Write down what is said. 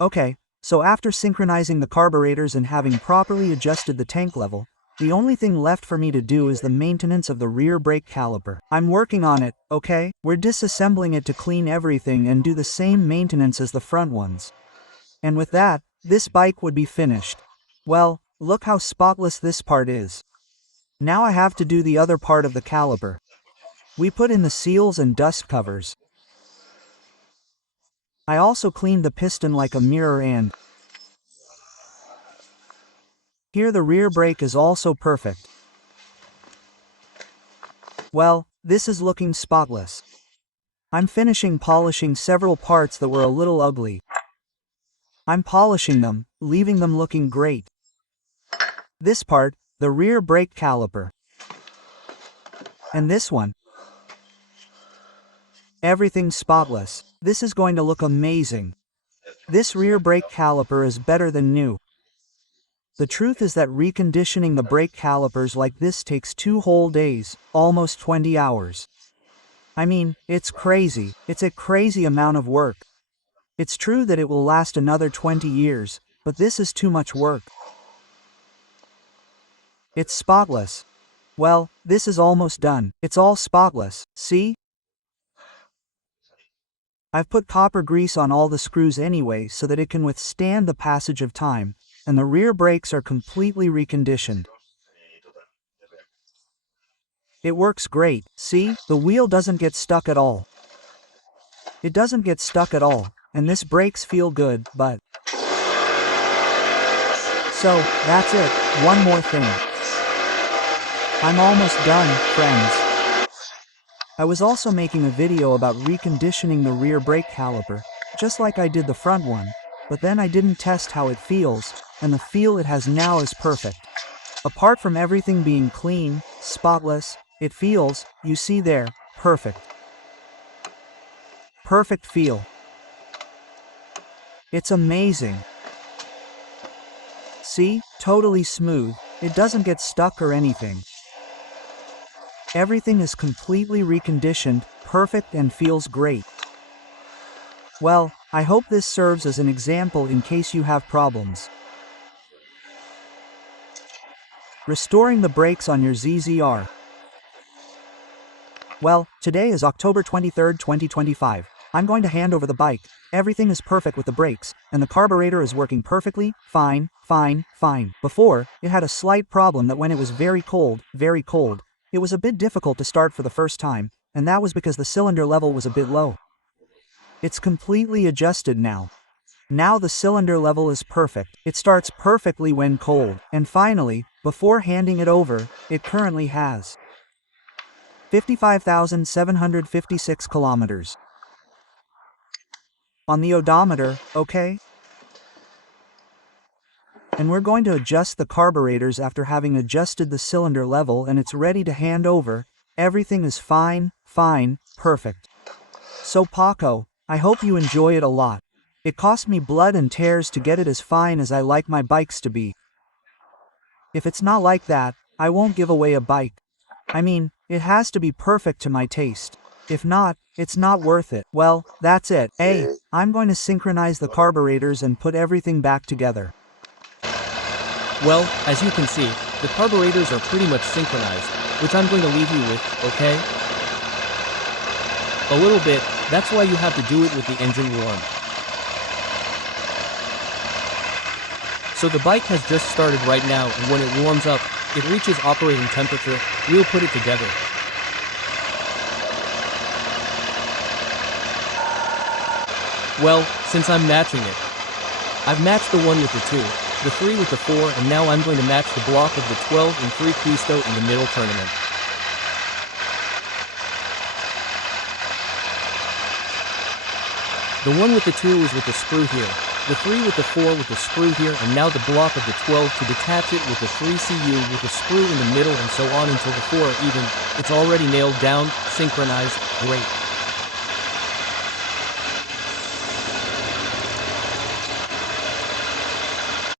Okay, so after synchronizing the carburetors and having properly adjusted the tank level, the only thing left for me to do is the maintenance of the rear brake caliper. I'm working on it, okay? We're disassembling it to clean everything and do the same maintenance as the front ones. And with that, this bike would be finished. Well, look how spotless this part is. Now I have to do the other part of the caliper. We put in the seals and dust covers. I also cleaned the piston like a mirror, and here the rear brake is also perfect. Well, this is looking spotless. I'm finishing polishing several parts that were a little ugly. I'm polishing them, leaving them looking great. This part, the rear brake caliper. And this one. Everything's spotless. This is going to look amazing. This rear brake caliper is better than new. The truth is that reconditioning the brake calipers like this takes 2 whole days, almost 20 hours. I mean, it's crazy. It's a crazy amount of work. It's true that it will last another 20 years, but this is too much work. It's spotless. Well, this is almost done. It's all spotless, see? I've put copper grease on all the screws anyway so that it can withstand the passage of time, and the rear brakes are completely reconditioned. It works great, see? The wheel doesn't get stuck at all. It doesn't get stuck at all, and this brakes feel good, but... So, that's it. One more thing. I'm almost done, friends. I was also making a video about reconditioning the rear brake caliper, just like I did the front one, but then I didn't test how it feels, and the feel it has now is perfect. Apart from everything being clean, spotless, it feels, you see there, perfect. Perfect feel. It's amazing. See, totally smooth, it doesn't get stuck or anything. Everything is completely reconditioned, perfect, and feels great. Well, I hope this serves as an example in case you have problems. Restoring the brakes on your ZZR. Well, today is October 23, 2025. I'm going to hand over the bike. Everything is perfect with the brakes, and the carburetor is working perfectly, fine. Before, it had a slight problem that when it was very cold, it was a bit difficult to start for the first time, and that was because the cylinder level was a bit low. It's completely adjusted now. Now the cylinder level is perfect. It starts perfectly when cold. And finally, before handing it over, it currently has 55,756 kilometers on the odometer, okay? And we're going to adjust the carburetors after having adjusted the cylinder level, and it's ready to hand over. Everything is fine, perfect. So Paco, I hope you enjoy it a lot. It cost me blood and tears to get it as fine as I like my bikes to be. If it's not like that, I won't give away a bike. I mean, it has to be perfect to my taste. If not, it's not worth it. Well, that's it. Hey, I'm going to synchronize the carburetors and put everything back together. Well, as you can see, the carburetors are pretty much synchronized, which I'm going to leave you with, okay? A little bit, that's why you have to do it with the engine warm. So the bike has just started right now, and when it warms up, it reaches operating temperature, we'll put it together. Well, since I'm matching it, I've matched the 1 with the 2, the 3 with the 4, and now I'm going to match the block of the 12 and 3 Cristo in the middle tournament. The 1 with the 2 is with the screw here, the 3 with the 4 with the screw here, and now the block of the 12 to detach it with the 3CU with the screw in the middle, and so on until the 4 are even. It's already nailed down, synchronized, great.